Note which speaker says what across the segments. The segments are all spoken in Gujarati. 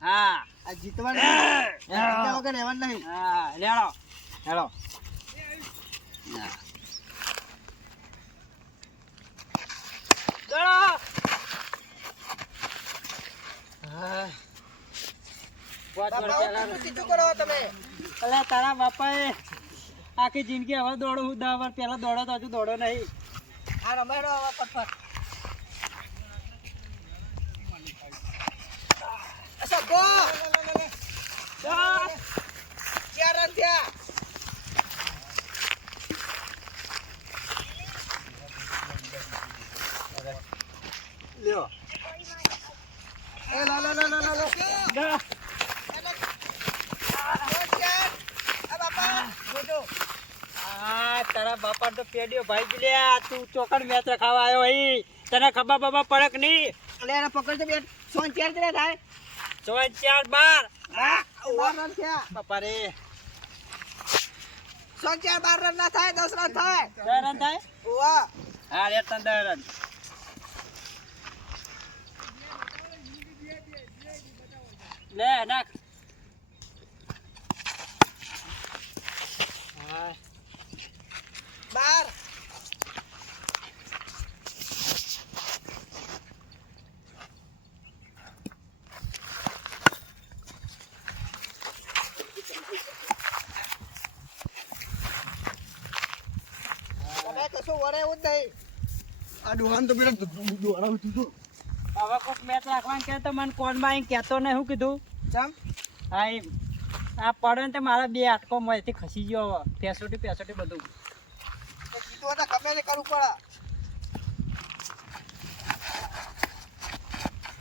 Speaker 1: હા.
Speaker 2: આ જીતવાનું? વગર રહેવાનું નહીં.
Speaker 1: હા લેડો
Speaker 2: બાપા, તમે?
Speaker 1: અલા તારા બાપાએ આખી જિંદગી હવે દોડો હું વાર દોડો તો હજુ દોડો નહીં.
Speaker 2: આ રમાડો હવે ફટફટ. સબ્બો ચાર રન થયા? લ્યો. એ લા લા લા લા લા લા.
Speaker 1: તારા બાપા તો પેડ્યો ભાઈ ગયો. તું ચોકડ મેચ ખાવા આવ્યો હઈ તને ખબર બાબા પડક નહીં
Speaker 2: એટલે એને પકડ તો બેટ સોન ચાર થાય?
Speaker 1: ચોય ચાર બાર. બાપા રે
Speaker 2: ચાર બાર રન ના થાય દસ રન થાય.
Speaker 1: દસ રન થાય?
Speaker 2: વાહ
Speaker 1: હા રે તને દસ રન. લે નાખ હા
Speaker 2: બાર તમે કશું વળે એવું જ નહીં
Speaker 3: આ ડોહાન તો પેલા દોડાવું તું
Speaker 1: હવે કોઈક મેચ રાખવાનું કે તો મને કોણમાં આવીને કહેતો નહીં શું કીધું?
Speaker 2: ચમ?
Speaker 1: હા એમ. આ પડે ને તે મારા બે આટકો મળેથી ખસી ગયો હવે પેસોટી પેસોટી બધું.
Speaker 2: કીધું હતા ગમે તે કરવું પડે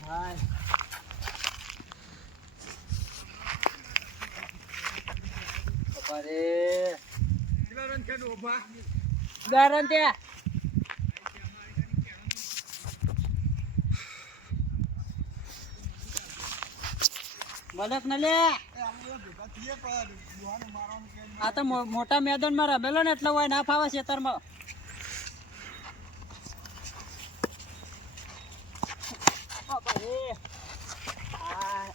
Speaker 1: હા અરે.
Speaker 3: ખેડું
Speaker 1: ગરમ ત્યાં મદદ ને લે. આ તો મોટા મોટા મેદાનમાં રમેલો ને એટલે હોય ના ફાવે ખેતરમાં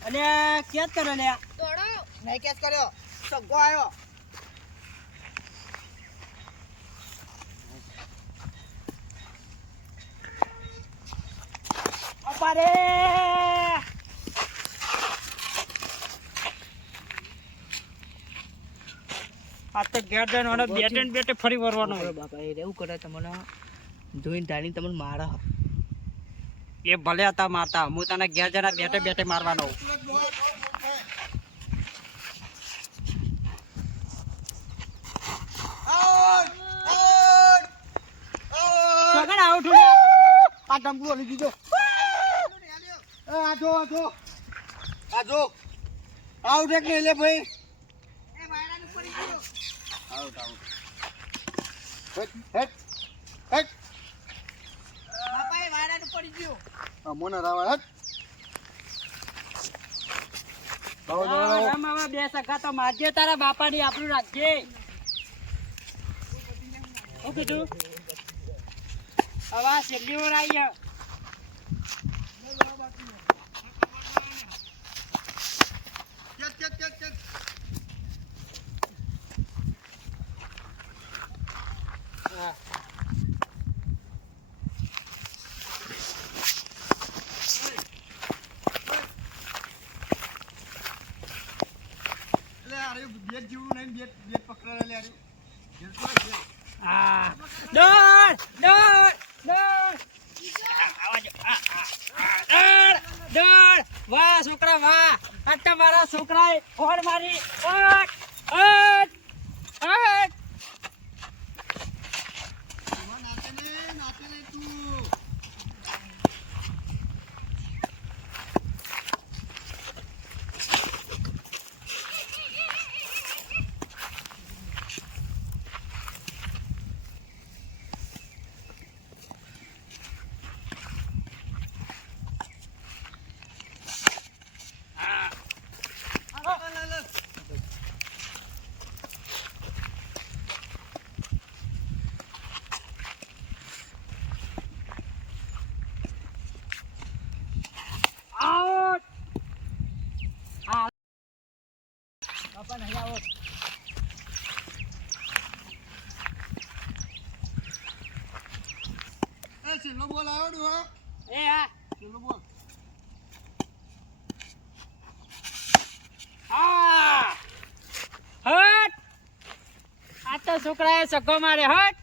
Speaker 1: અલે ક્યાં કર્યો લે
Speaker 2: નહીં કેસ કર્યો. સગો આવ્યો
Speaker 1: અપારે. આ તો ઘેર જઈને મને બેટે ને બેટે ફરી વરવાનો
Speaker 2: બાપા એ એવું કરે તમને જોઈને ધાણી તમને મારે
Speaker 1: એ ભલે હતા માતા હું તને ઘેર જઈને બેટે બેટે મારવાનો
Speaker 3: આ ટંકલો લઈ દીધો. આ જો આ જો. આ જો. આઉટ એક નહીં લે ભાઈ. આઉટ આઉટ હેટ હેટ હેટ
Speaker 2: બાપા એ વાયરાનું પડી ગયું.
Speaker 3: આ મોને રાવા હેટ આવો આવો.
Speaker 1: રામ બે સખા તો મારજે તારા બાપાની આપણું રાખજે. શું કીધું? હવે છેલ્લી વાર આવી ગયા.
Speaker 3: કેટ કેટ કેટ કેટ
Speaker 1: હા.
Speaker 3: એટલે આ રહ્યું બેટ જેવું નહીં બેટ બેટ પકડાયેલા લે આ રહ્યું. બેટ તો છે.
Speaker 1: આ દોડ દોડ દોડ આવા જો. આ, આ, આ. દોડ દોડ વાહ છોકરા વાહ આ તમારા છોકરાએ ફોન મારી.
Speaker 3: આવડું હા.
Speaker 1: એ હા.
Speaker 3: છેલ્લો બોલ.
Speaker 1: હા. હટ. આ તો છોકરાએ સગો મારે હટ.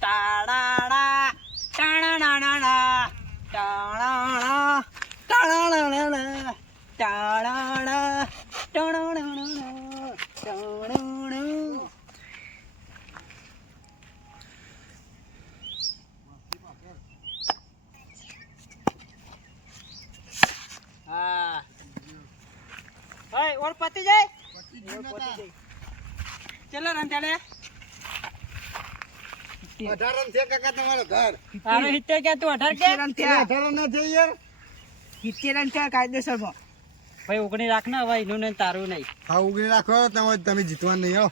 Speaker 1: તાળાળા ટાણાણાણાણા, ટાણાણા, ટાણાણાણાણા, ટાણાણા, ટાણાણાણાણા, ટાણાણા. હા ઓય ઓર પતી જાય
Speaker 3: પતિ જી નતા
Speaker 1: ચલો રંધાડે
Speaker 3: અઢાર રન છે કાકા તમારા ઘર.
Speaker 1: તારો હિત્તેર કે તું અઢાર કે?
Speaker 3: અઢાર રન છે યાર.
Speaker 1: ભાઈ ઓગણી રાખ ને હવે એનું ને તારું નહીં
Speaker 3: હા ઉગડી રાખો તમે તમે જીતવા નહીં હો.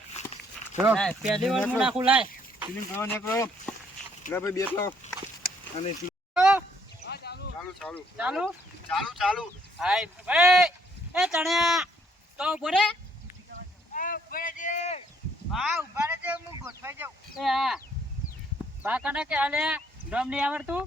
Speaker 1: પહેલી વાર હું નાખું લાય.
Speaker 3: ફિલિંગ કરવા નીકળો. લે ભાઈ બેઠો. અને ચાલુ ચાલુ.
Speaker 1: ચાલુ?
Speaker 3: ચાલુ ચાલુ.
Speaker 1: હાય ભાઈ. એ ચણ્યા તો ઊભો રે એ હા. બા કને કે હાલે? ડોમ નહીં આવડતું.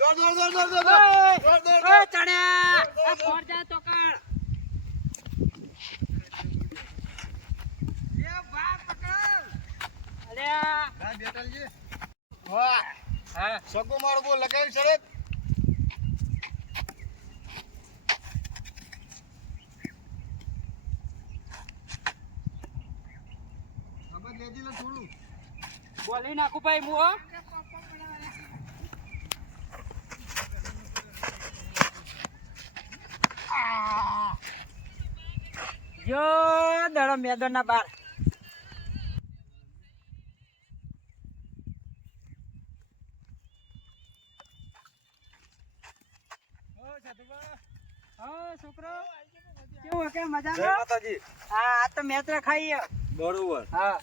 Speaker 3: દોડ દોડ દોડ દોડ દોડ દોડ. દોડ
Speaker 1: ચણ્યા આ ફોડ જા તો કર અલ્યા.
Speaker 3: હા બેટલજી વાહ.
Speaker 1: હા.
Speaker 3: સગો મારો બોલ લગાવી શરત લેજી લે થોડું.
Speaker 1: બોલી નાખું ભાઈ હું હો. જો દડો મેદાન ના બાર. હા, છોકરો. કેવું કે મજામાં? હા આ તો મેત્ર ખાઈએ.
Speaker 3: બરોબર.
Speaker 1: હા.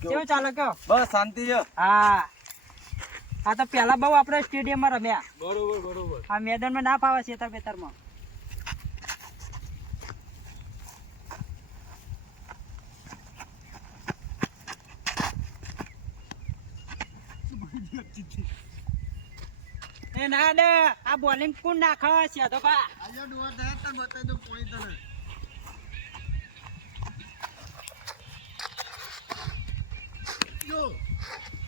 Speaker 1: કેવું ચાલે કયો
Speaker 3: બસ શાંતિ છે.
Speaker 1: હા. આ તો પેલા બહુ આપણે સ્ટેડિયમમાં રમ્યા.
Speaker 3: બરોબર બરોબર.
Speaker 1: આ મેદાનમાં ના ફાવે છેતર બેતરમાં. એ ના દે આ બોલિંગ કોણ નાખવા છે તો બા?
Speaker 3: આજે ડોર થાય તો બતાવી દો. પોઈન્ટ તને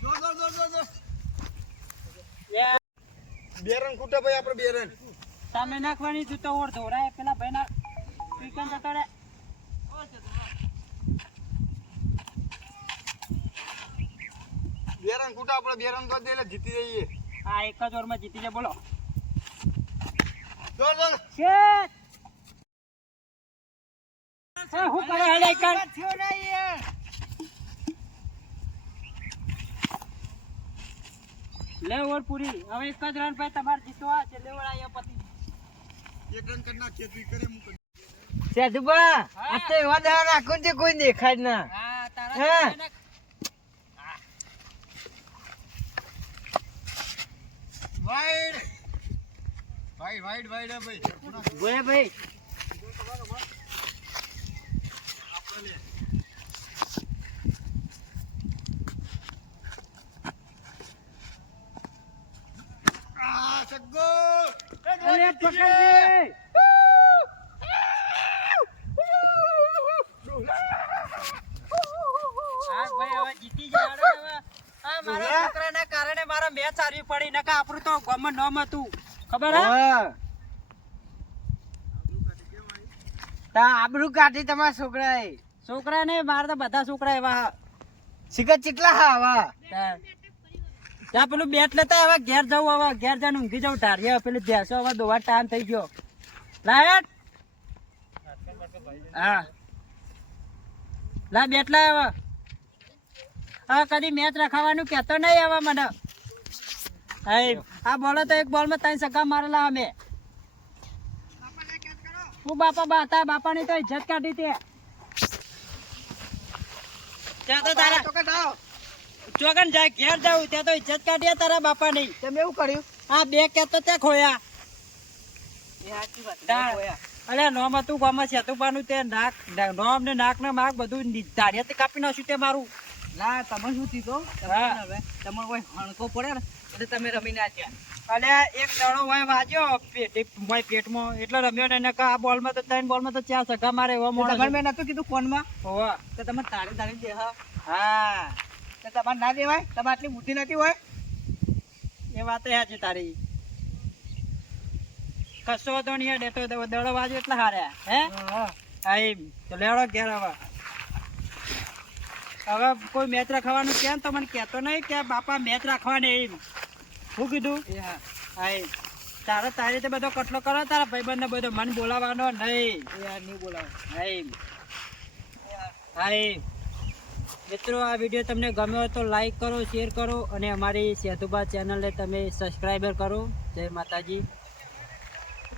Speaker 3: જો જો જો જો જો જો બે રન ભાઈ આપણે બે રન
Speaker 1: તમે નાખવાની તો ઓર ધોરાય પેલા ભાઈ ના વિકેટ જતો રે
Speaker 3: બે આપણે બે રન કરી દે એટલે જીતી જઈએ.
Speaker 1: આ એક જ ઓરમાં જીતી જાય બોલો.
Speaker 3: જો જો.
Speaker 1: શેટ હું કરે હેડે કર લે ઓવર પૂરી. હવે એક જ રન ભાઈ તમારે જીતવા છે લેવડ આયા પતિ
Speaker 3: એક રન કરી નાખીએ તું કરે મૂક
Speaker 2: સેતુબા
Speaker 1: હા.
Speaker 2: આ તો એવા દાડા નાખું છે કોઈ દેખાય જ ના.
Speaker 1: હા તારા
Speaker 3: વાઈડ. વાઈડ વાઈડ ભાઈ.
Speaker 2: ભાઈ
Speaker 3: આ સગ્ગો
Speaker 1: અરે પકડજે. હા ભાઈ હવે જીતી જાય હાલો હવે. આ મારા છોકરાના કારણે મારા મેચ હારવી પડી નકા આપણું તો ગમન નોમ હતું. ખબર હા?
Speaker 2: તા આબરૂ કાઢી તમારા છોકરાએ.
Speaker 1: છોકરા ને મારા તો બધા છોકરા એવા. હા.
Speaker 2: ચીટલા હા આવા?
Speaker 1: ત્યાં પેલું બેટ લેતા હવે ઘેર જવું હવે ઘેર જઈને ઊંઘી જવું ઢારીએ પેલું ભેંસો હવે દોવા ટાઈમ થઈ ગયો. લાયટ હા. લા બેટ લાય હવે હવે કદી મેચ રખાવાનું કહેતો નહીં હવે મને. હઈ, આ બોલો તો એક બોલમાં ત્રણ સગા મારેલા અમે. હું બાપા બા તારા બાપાની તો ઇજ્જત કાઢી તે. ત્યાં તો તારા ચોગન જાય ઘેર જાવું ત્યાં તો ઇજ્જત કાઢીએ તારા બાપા નહીં
Speaker 2: તમે એવું કર્યું?
Speaker 1: આ બે કે તો ત્યાં ખોયા. તાર. અરે નોમ હતું ગામમાં સેતુબાનું તે નાક નોમ ને નાક ને માગ બધું ધાડિયાથી કાપી નાખ્યું તે મારું.
Speaker 2: ના તમે શું થયું તમારો કોઈ હણકો પડે ને એટલે તમે રમી ના ત્યાં
Speaker 1: અને એક દડો હોય વાજ્યો પેટી મોય પેટમાં એટલે રમ્યો ને એને આ બોલમાં તો ત્રણ બોલમાં તો ચાર સગા મારે એવો મોણો
Speaker 2: મેં નતું કીધું ફોનમાં?
Speaker 1: હોવા.
Speaker 2: તો તમે તાળી તાળી દે હા. તમારે ના દેવાય તમારે આટલી બુદ્ધિ નથી હોય.
Speaker 1: એ વાત એ છે તારી. કશો હતો નહીં હેડે તો દડો બાજુ એટલે હાર્યા હે? હા એમ. તો લેવડો ઘેર હવે. હવે કોઈ મેચ રાખવાનું કેમ તો મને કહેતો નહીં કે બાપા મેચ રાખવાની એમ. શું કીધું?
Speaker 2: હા.
Speaker 1: હા એમ. તારે તારી રીતે બધો કટલો કરો તારા ભાઈબંધ બધો મન બોલાવવાનો નહીં.
Speaker 2: યાર નહીં બોલાવે.
Speaker 1: હા એમ. હા એમ. મિત્રો, આ વીડિયો તમને ગમ્યો તો લાઈક કરો શેર કરો અને અમારી સેતુબા ચેનલને તમે સબસ્ક્રાઈબર કરો. જય માતાજી.